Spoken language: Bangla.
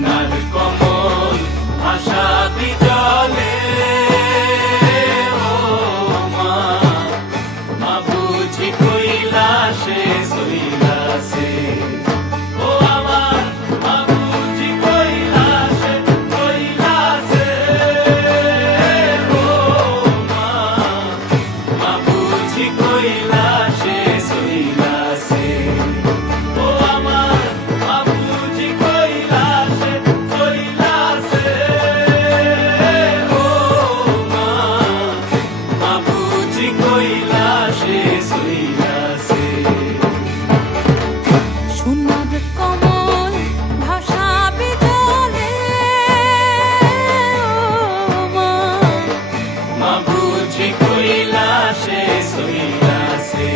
সোনার কমল ভাষা বিজলে ও মা, মা বুঝি কৈলাসে সইলাসে। ও আমার মা বুঝি কৈলাসে সইলাসে। ও মা, মা বুঝি কৈলাসে সইলাসে। ও আমার মা বুঝি কৈলাসে সইলাসে। ও মা, মা বুঝি কৈলাসে সইলাসে। সোনার কমল ভাষা বিজলে ও মা, মা বুঝি কৈলাসে সইলাসে।